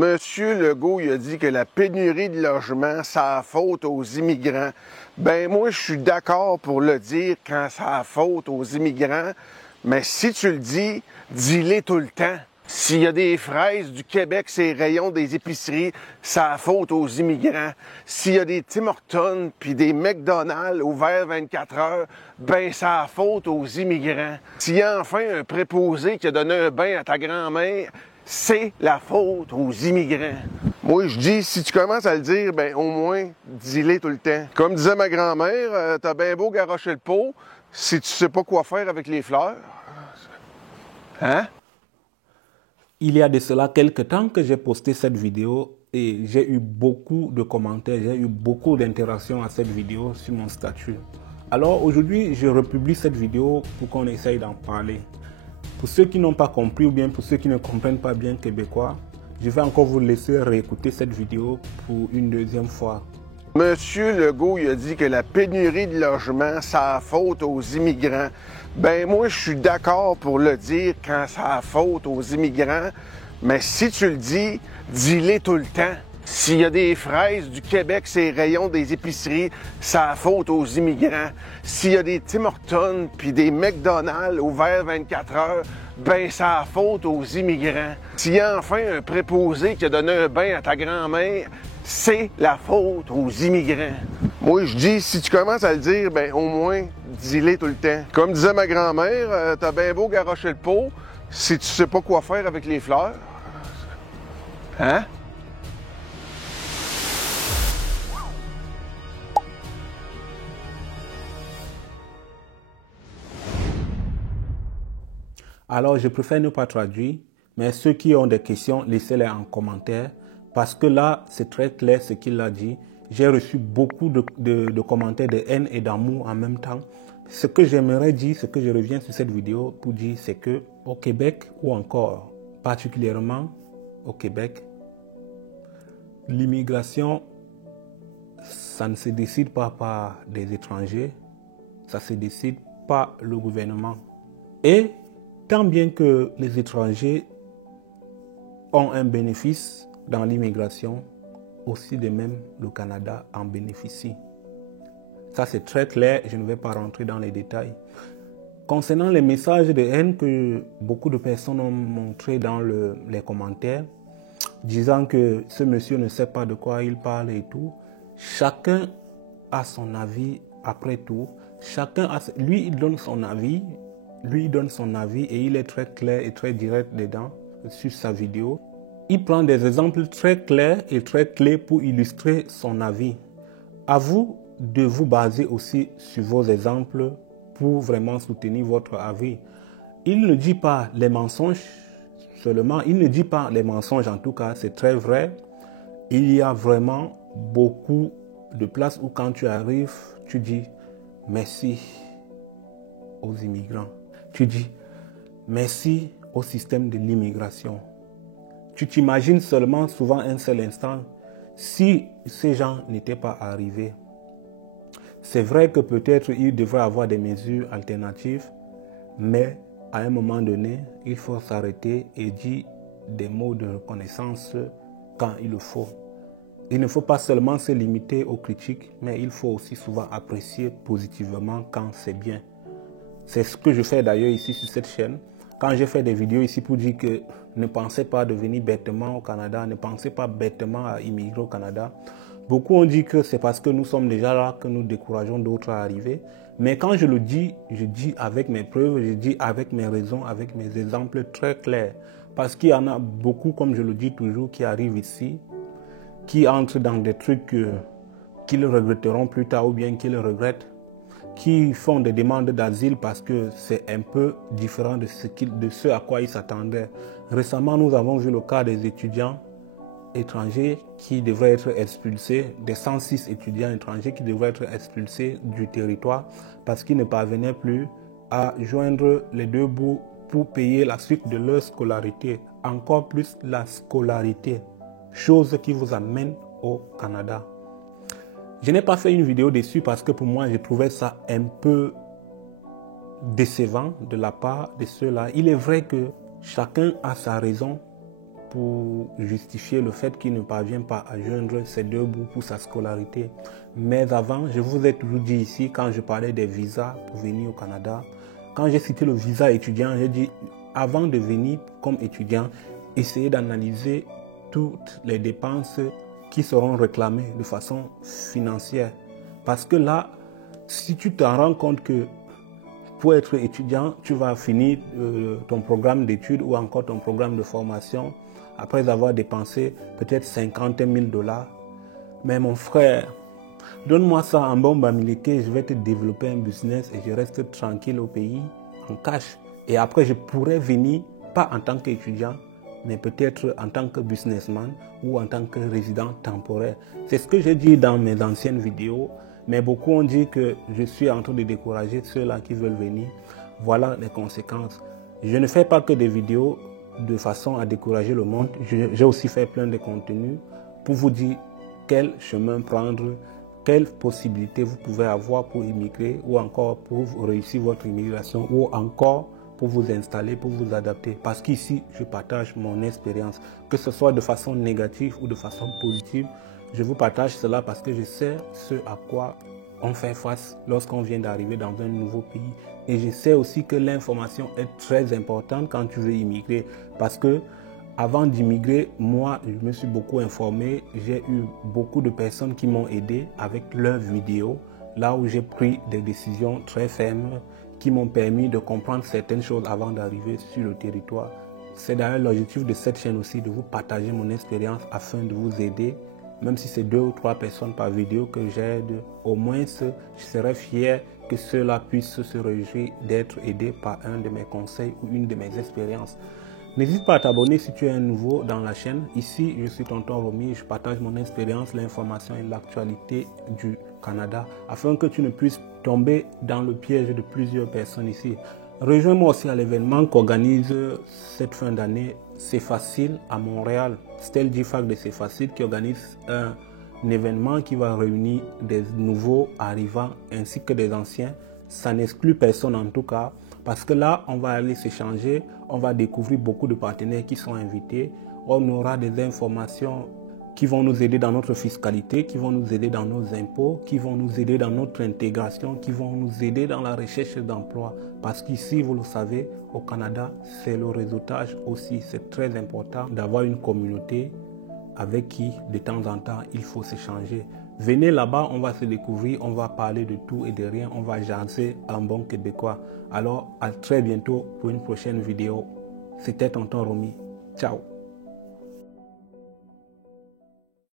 Monsieur Legault, il a dit que la pénurie de logements, c'est la faute aux immigrants. Ben moi, je suis d'accord pour le dire quand c'est la faute aux immigrants, mais si tu le dis, dis-le tout le temps. S'il y a des fraises du Québec, ces rayons des épiceries, c'est la faute aux immigrants. S'il y a des Tim Hortons puis des McDonald's ouverts 24 heures, ben c'est la faute aux immigrants. S'il y a enfin un préposé qui a donné un bain à ta grand-mère, c'est la faute aux immigrants. Moi, je dis, si tu commences à le dire, ben au moins, dis-le tout le temps. Comme disait ma grand-mère, t'as bien beau garrocher le pot, si tu sais pas quoi faire avec les fleurs. Hein? Il y a de cela quelques temps que j'ai posté cette vidéo et j'ai eu beaucoup de commentaires, j'ai eu beaucoup d'interactions à cette vidéo sur mon statut. Alors aujourd'hui, je republie cette vidéo pour qu'on essaye d'en parler. Pour ceux qui n'ont pas compris ou bien pour ceux qui ne comprennent pas bien québécois, je vais encore vous laisser réécouter cette vidéo pour une deuxième fois. Monsieur Legault, il a dit que la pénurie de logements, c'est la faute aux immigrants. Ben moi, je suis d'accord pour le dire quand c'est la faute aux immigrants, mais si tu le dis, dis-le tout le temps. S'il y a des fraises du Québec, ces rayons des épiceries, c'est la faute aux immigrants. S'il y a des Tim Hortons puis des McDonald's ouverts 24 heures, ben c'est la faute aux immigrants. S'il y a enfin un préposé qui a donné un bain à ta grand-mère, c'est la faute aux immigrants. Moi, je dis, si tu commences à le dire, ben au moins, dis-le tout le temps. Comme disait ma grand-mère, t'as bien beau garrocher le pot, si tu sais pas quoi faire avec les fleurs. Hein? Alors, je préfère ne pas traduire, mais ceux qui ont des questions, laissez-les en commentaire, parce que là, c'est très clair ce qu'il a dit. J'ai reçu beaucoup de commentaires de haine et d'amour en même temps. Ce que j'aimerais dire, ce que je reviens sur cette vidéo pour dire, c'est que au Québec, ou encore particulièrement au Québec, l'immigration, ça ne se décide pas par des étrangers, ça se décide par le gouvernement. Et tant bien que les étrangers ont un bénéfice dans l'immigration, aussi de même le Canada en bénéficie. Ça c'est très clair, je ne vais pas rentrer dans les détails. Concernant les messages de haine que beaucoup de personnes ont montrés dans les commentaires, disant que ce monsieur ne sait pas de quoi il parle et tout, chacun a son avis après tout. Lui, il donne son avis. Lui, il donne son avis et il est très clair et très direct dedans sur sa vidéo. Il prend des exemples très clairs et très clés pour illustrer son avis. À vous de vous baser aussi sur vos exemples pour vraiment soutenir votre avis. Il ne dit pas les mensonges seulement, il ne dit pas les mensonges en tout cas, c'est très vrai. Il y a vraiment beaucoup de places où quand tu arrives, tu dis merci aux immigrants. Tu dis merci au système de l'immigration. Tu t'imagines seulement souvent un seul instant si ces gens n'étaient pas arrivés. C'est vrai que peut-être il devrait avoir des mesures alternatives, mais à un moment donné, il faut s'arrêter et dire des mots de reconnaissance quand il le faut. Il ne faut pas seulement se limiter aux critiques, mais il faut aussi souvent apprécier positivement quand c'est bien. C'est ce que je fais d'ailleurs ici sur cette chaîne. Quand j'ai fait des vidéos ici pour dire que ne pensez pas de venir bêtement au Canada, ne pensez pas bêtement à immigrer au Canada. Beaucoup ont dit que c'est parce que nous sommes déjà là que nous décourageons d'autres à arriver. Mais quand je le dis, je dis avec mes preuves, je dis avec mes raisons, avec mes exemples très clairs. Parce qu'il y en a beaucoup, comme je le dis toujours, qui arrivent ici, qui entrent dans des trucs qu'ils regretteront plus tard ou bien qu'ils regrettent, qui font des demandes d'asile parce que c'est un peu différent de ce à quoi ils s'attendaient. Récemment, nous avons vu le cas des étudiants étrangers qui devraient être expulsés, des 106 étudiants étrangers qui devraient être expulsés du territoire parce qu'ils ne parvenaient plus à joindre les deux bouts pour payer la suite de leur scolarité, encore plus la scolarité, chose qui vous amène au Canada. Je n'ai pas fait une vidéo dessus parce que pour moi, je trouvais ça un peu décevant de la part de ceux-là. Il est vrai que chacun a sa raison pour justifier le fait qu'il ne parvient pas à joindre ses 2 bouts pour sa scolarité. Mais avant, je vous ai toujours dit ici, quand je parlais des visas pour venir au Canada, quand j'ai cité le visa étudiant, j'ai dit, avant de venir comme étudiant, essayez d'analyser toutes les dépenses qui seront réclamées de façon financière. Parce que là, si tu te rends compte que pour être étudiant, tu vas finir ton programme d'études ou encore ton programme de formation après avoir dépensé peut-être 50 000 $. Mais mon frère, donne-moi ça en bon bamileke, je vais te développer un business et je reste tranquille au pays en cash. Et après, je pourrais venir, pas en tant qu'étudiant, mais peut-être en tant que businessman ou en tant que résident temporaire. C'est ce que j'ai dit dans mes anciennes vidéos, mais beaucoup ont dit que je suis en train de décourager ceux-là qui veulent venir. Voilà les conséquences. Je ne fais pas que des vidéos de façon à décourager le monde. J'ai aussi fait plein de contenus pour vous dire quel chemin prendre, quelles possibilités vous pouvez avoir pour immigrer ou encore pour réussir votre immigration ou encore pour vous installer, pour vous adapter. Parce qu'ici, je partage mon expérience, que ce soit de façon négative ou de façon positive. Je vous partage cela parce que je sais ce à quoi on fait face lorsqu'on vient d'arriver dans un nouveau pays. Et je sais aussi que l'information est très importante quand tu veux immigrer. Parce que avant d'immigrer, moi, je me suis beaucoup informé. J'ai eu beaucoup de personnes qui m'ont aidé avec leurs vidéos, là où j'ai pris des décisions très fermes qui m'ont permis de comprendre certaines choses avant d'arriver sur le territoire. C'est d'ailleurs l'objectif de cette chaîne aussi, de vous partager mon expérience afin de vous aider. Même si c'est 2 ou 3 personnes par vidéo que j'aide, au moins je serais fier que ceux-là puissent se réjouir d'être aidés par un de mes conseils ou une de mes expériences. N'hésite pas à t'abonner si tu es un nouveau dans la chaîne. Ici, je suis Tonton Romy et je partage mon expérience, l'information et l'actualité du Canada afin que tu ne puisses tomber dans le piège de plusieurs personnes ici. Rejoins-moi aussi à l'événement qu'organise cette fin d'année C'est Facile à Montréal. C'est le GFAC de C'est Facile qui organise un événement qui va réunir des nouveaux arrivants ainsi que des anciens. Ça n'exclut personne en tout cas. Parce que là, on va aller s'échanger, on va découvrir beaucoup de partenaires qui sont invités. On aura des informations qui vont nous aider dans notre fiscalité, qui vont nous aider dans nos impôts, qui vont nous aider dans notre intégration, qui vont nous aider dans la recherche d'emploi. Parce qu'ici, vous le savez, au Canada, c'est le réseautage aussi. C'est très important d'avoir une communauté avec qui, de temps en temps, il faut s'échanger. Venez là-bas, on va se découvrir, on va parler de tout et de rien, on va jaser en bon québécois. Alors, à très bientôt pour une prochaine vidéo. C'était Tonton Romy. Ciao.